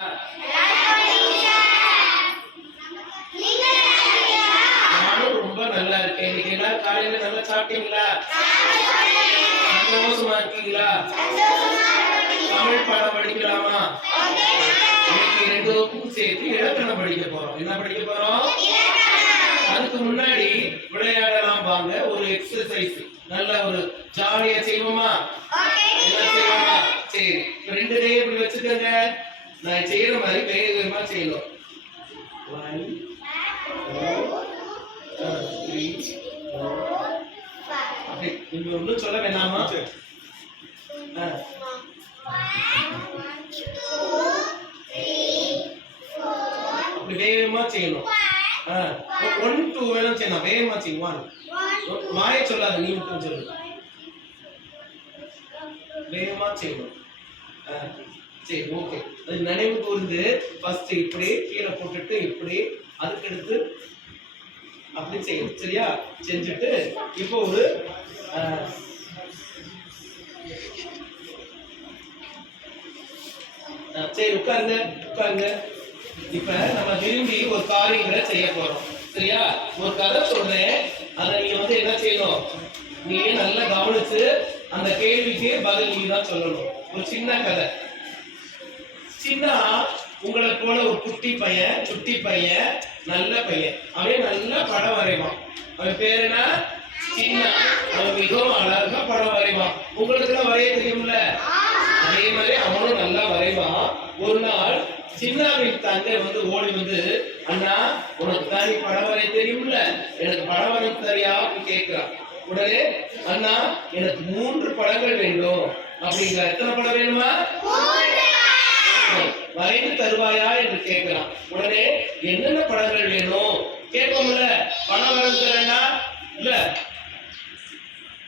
நானும் ரொம்ப நல்லா இருக்கேன். இன்னைக்கு எல்லாரும் காலையில நல்லா சாப்பிட்டீங்களா? சந்தோஷமா இருக்கீங்களா? தமிழ் பாடம் படிக்கலாமா? இன்னைக்கு 2 வகுப்பும் சேர்த்து இலக்கணம் படிக்க போறோம். என்ன படிக்க போறோம்? அதுக்கு முன்னாடி விளையாடலாம் வாங்க. ஒரு எக்ஸசைஸ் நல்ல ஒரு ஜாலியா செய்வோமா? என்ன செய்வோமா? சரி, 2 டே இப்படி வச்சுக்கோங்க. நான் செய்யற மாதிரி வேகமா செய்யணும். 1 2 3 4 அப்படி நீங்க ஒன்றும் சொல்ல வேணாமா? அப்படி வேகமா செய்யணும். 1 2 வேணும் செய்யணும். வேகமா செய்யும். 1 மாய சொல்லாத, நீ மட்டும் சொல்லு. வேகமா செய்யணும். சரி, ஓகே. அது நினைவு கூர்ந்து ஃபர்ஸ்ட் இப்படி கீழே போட்டுட்டு இப்படி, அதுக்கடுத்து அப்படி செய்யணும். சரியா? செஞ்சுட்டு இப்போ ஒரு சரி, உட்காருங்க உட்காருங்க. இப்ப நம்ம விரும்பி ஒரு காரியங்களை செய்ய போறோம். சரியா? ஒரு கதை சொல்றேன், அதை நீங்க என்ன செய்யணும்? நீ நல்லா கவனிச்சு அந்த கேள்விக்கு பதில் நீ தான் சொல்லணும். ஒரு சின்ன கதை. சின்ன உங்களை போல ஒரு குட்டி பையன், சுட்டி பையன், நல்ல பையன். அவன் நல்ல படம் வரைவான். அவன் பேர் என்ன? சின்ன. அவன் மிகவும் அழகா படம் வரைவான். உங்களுக்கு எல்லாம் வரைய தெரியும்ல? அதே மாதிரி அவனும் நல்லா வரைவான். ஒரு நாள் சின்னாவின் தந்தை ஓடி அண்ணா, உனக்கு தானே படம் வரைய தெரியும்ல, எனக்கு படம் வரைய தரியா கேட்கிறான். உடனே அண்ணா, எனக்கு 3 படங்கள் வேண்டும் அப்படிங்கிற. எத்தனை படம் வேணுமா? வரைந்து தருவாயா என்று கேட்கிறான். உடனே என்னென்ன படங்கள் வேணும் கேட்போம்ல. படம் வரைந்து தரேன்னா இல்ல,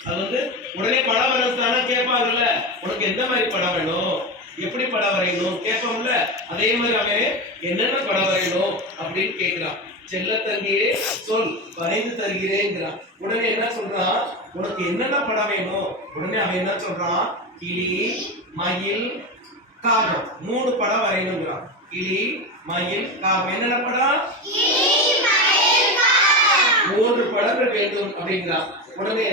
அது உடனே படம் வரைந்தானா கேட்பாங்கல்ல, உனக்கு எந்த மாதிரி படம் வேணும், எப்படி படம் வரையணும் கேட்போம்ல. அதே மாதிரி அவன் என்னென்ன படம் வரையணும் அப்படின்னு கேட்கிறான். செல்ல தங்கியே சொல், வரைந்து தருகிறேங்கிறான். உடனே என்ன சொல்றான்? உனக்கு என்னென்ன படம் வேணும்? உடனே அவன் என்ன சொல்றான்? கிளி, மயில், காகம், 3 படம் வரையணுங்கிறான். கிளி, மயில், காகம். என்னென்ன படம்? 3 படங்கள் வேண்டும் அப்படிங்கிறான். உடனே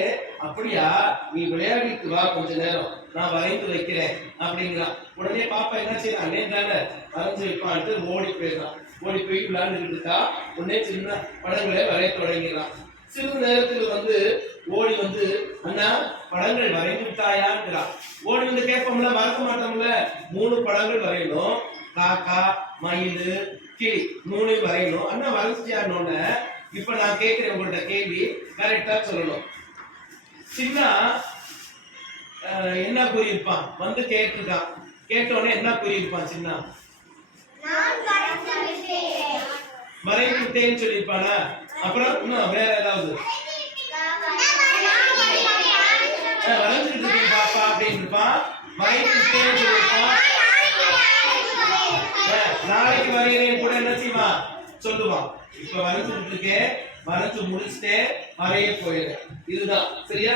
அப்படியா, நீ விளையாடிட்டு வா, கொஞ்ச நேரம் நான் வரைந்து வைக்கிறேன் அப்படிங்கிறான். உடனே பாப்பா என்ன செய்யறான்? அண்ணே தானே வரைஞ்சு வைப்பான்ட்டு ஓடி போயிடறான். ஓடி போய் விளையாண்டுக்கிட்டு இருக்கா. உடனே சின்ன படங்களை வரைய தொடங்கிறான். சிறிது நேரத்தில் ஓடி அண்ணா, படங்கள் வரைந்து விட்டாயாங்கிறான். ஓடி கேட்போம்ல, மறக்க மாட்டோம்ல. 3 படங்கள் வரையணும். காக்கா, மயில், கிளி 3 வரையணும். அண்ணா வரைஞ்சிட்டியான்னு. இப்ப நான் கேட்கிறேன் உங்கள்கிட்ட கேள்வி, கரெக்டா சொல்லணும். சின்ன என்ன கூறியிருப்பான்? கேட்டிருக்கான். கேட்டோடனே என்ன கூறியிருப்பான்? சின்ன வரைந்து விட்டேன்னு சொல்லியிருப்பானா? அப்புறம் இன்னும் வேற ஏதாவது வரைஞ்சுக்கிட்டு இருக்கேன் பாப்பா அப்படின்னு இருப்பான். வரைந்து விட்டேன்னு சொல்லியிருப்பான். நாளைக்கு வரைகிறேன் கூட என்ன செய்வான்? சொல்லுவான். இப்ப வரைஞ்சுக்கிட்டு இருக்கேன், வரைஞ்சு முடிச்சுட்டேன், வரைய போயிடுறேன். இதுதான் சரியா?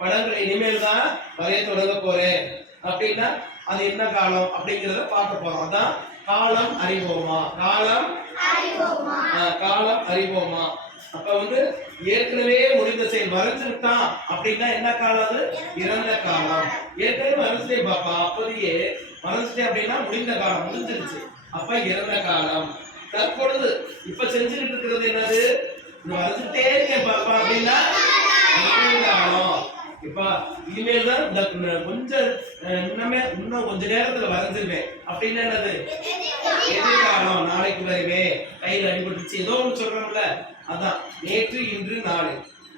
படங்களை இனிமேல் தான் வரைய தொடங்க போறேன் அப்படின்னா அது என்ன காலம் அப்படிங்கிறத பார்க்க போறோம். அதான் காலம் அறிவோமா. காலம் அறிவோமா. அப்ப ஏற்கனவே முடிந்த செயல் வரைஞ்சு விட்டான் அப்படின்னா என்ன காலம்? அது இறந்த காலம். ஏற்கனவே வரைஞ்சே பாப்பா, அப்போதையே வரைஞ்சிட்டேன் அப்படின்னா முடிந்த காலம், முடிஞ்சிருச்சு. அப்ப இறந்த காலம். தற்பொழுது இப்ப செஞ்சுக்கிட்டு இருக்கிறது என்னது? வரைஞ்சுட்டே இருக்கேன் பாப்பா அப்படின்னா நிகழ்காலம். இப்ப இனிமேல் தான் கொஞ்சம் இன்னும் கொஞ்ச நேரத்துல வரைஞ்சிருவேன் அப்படின்னா என்னது? எதிர்காலம். நாளைக்கு வருவேன், கையில் அடிபட்டுச்சு, ஏதோ ஒன்று சொல்றோம்ல, அதான் நேற்று, இன்று, நாளை.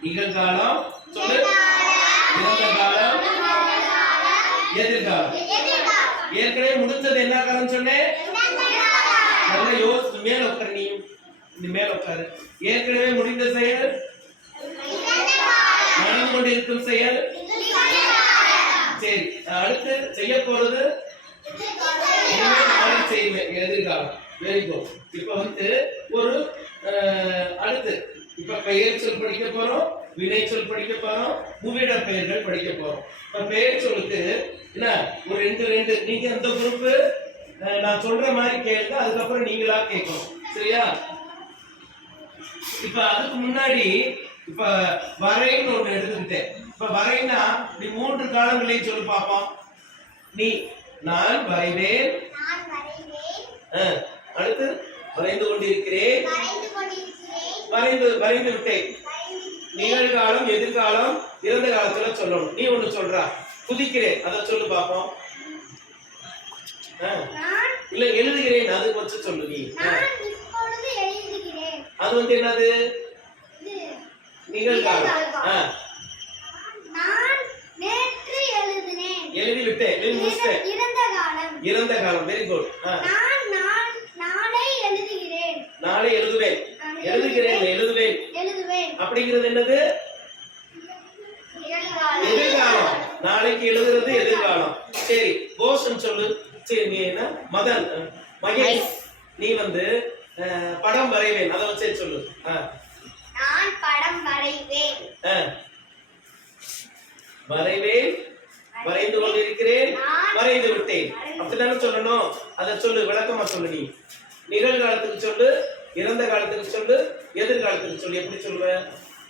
நிகழ்காலம் சொல்லு, இறந்த காலம், எதிர்காலம். ஏற்கனவே முடிஞ்சது என்ன காலம் சொன்னேன்? நல்லா யோசிச்சு மேல உட்காரு. நீ இந்த மேல உட்காரு. ஏற்கனவே முடிந்த செயல், நடந்து கொண்டிருக்கும் செயல். சரி, அடுத்து செய்ய போறது செய்வேன், எதிர்காலம். Very good. இப்ப ஒரு அடுத்து இப்ப பெயர் சொல் படிக்க போறோம், வினை சொல் படிக்க போறோம், மூவிட பெயர்கள் படிக்க போறோம். இப்ப பெயர் சொல்லுக்கு என்ன ஒரு 2 நீங்க எந்த குரூப்? நான் சொல்ற மாதிரி கேளுங்க, அதுக்கப்புறம் நீங்களா கேட்கணும். சரியா? இப்ப அதுக்கு முன்னாடி இப்ப வரைன்னு ஒண்ணு எடுத்துக்கிட்டேன். இப்ப வரைன்னா நீ 3 காலங்களையும் சொல்லி பார்ப்போம். நீ நான் வரைவேன். அடுத்து வரைந்து கொண்டிருக்கிறேன். வரைந்து விட்டேன். நிகழ்காலம், எதிர்காலம், இறந்த காலத்துல சொல்லணும். நீ ஒண்ணு சொல்றா. குதிக்கிறேன், அத சொல்லு பார்ப்போம். இல்ல எழுதுகிறேன், அது கொஞ்சம் சொல்லு நீ. அது வந்து என்னது? நிகழ்காலம். எழுதி விட்டேன், இறந்த காலம். Very good. நாளை எழுதுவேன். எழுதுகிறேன், எழுதுவேன் அப்படிங்கிறது என்னது? எதிர்காலம். நாளைக்கு எழுதுறது எதிர்காலம். சரி, போஷன் சொல்லு. சரி, நீ என்ன? மதன், மகேஷ், நீ வந்து படம் வரைவேன், அத வச்சே சொல்லு. நான் படம் வரைவேன். வரைவேன், வரைந்து கொண்டிருக்கிறேன், வரைந்து விட்டேன். அப்படித்தானே சொல்லணும். அத சொல்லு, விளக்கமா சொல்லு. நீ நிகழ்காலத்துக்கு சொல்லு, இறந்த காலத்துக்கு சொல்லு, எதிர்காலத்துக்கு சொல்லு. எப்படி சொல்லுவ?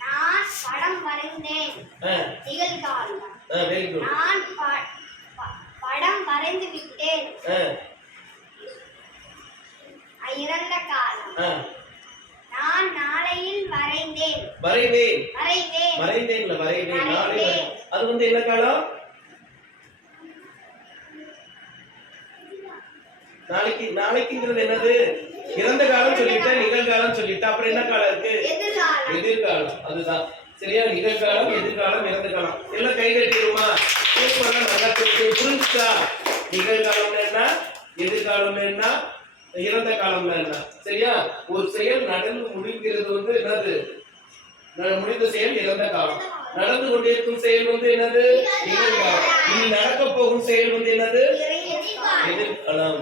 நான் படம் வரைந்தேன். நிகழ்காலம். Very good. நான் படம் வரைந்து விட்டேன். இறந்த காலம். நான் நாளையில் வரைந்தேன். வரைவேன். வரைவேன். நாளை. அது வந்து என்ன காலம்? நாளைக்குங்கிறது என்னது? இறந்த காலம் சொல்லிட்டா, நிகழ்காலம் சொல்லிட்டா, அப்புறம் என்ன காலம் இருக்கு? எதிர்காலம். அதுதான். சரியா? நிகழ்காலம், எதிர்காலம், இறந்த காலம். எல்லாம் கை கட்டிடுமா? நல்லா புரிஞ்சுச்சா? நிகழ்காலம் என்ன, எதிர்காலம் என்ன, இறந்த காலம் என்ன? சரியா? ஒரு செயல் நடந்து முடிக்கிறது வந்து என்னது? முடிந்த செயல் இறந்த காலம். நடந்து கொண்டிருக்கும் செயல் வந்து என்னது? நிகழ்காலம். இனி நடக்க போகும் செயல் வந்து என்னது? எதிர்காலம்.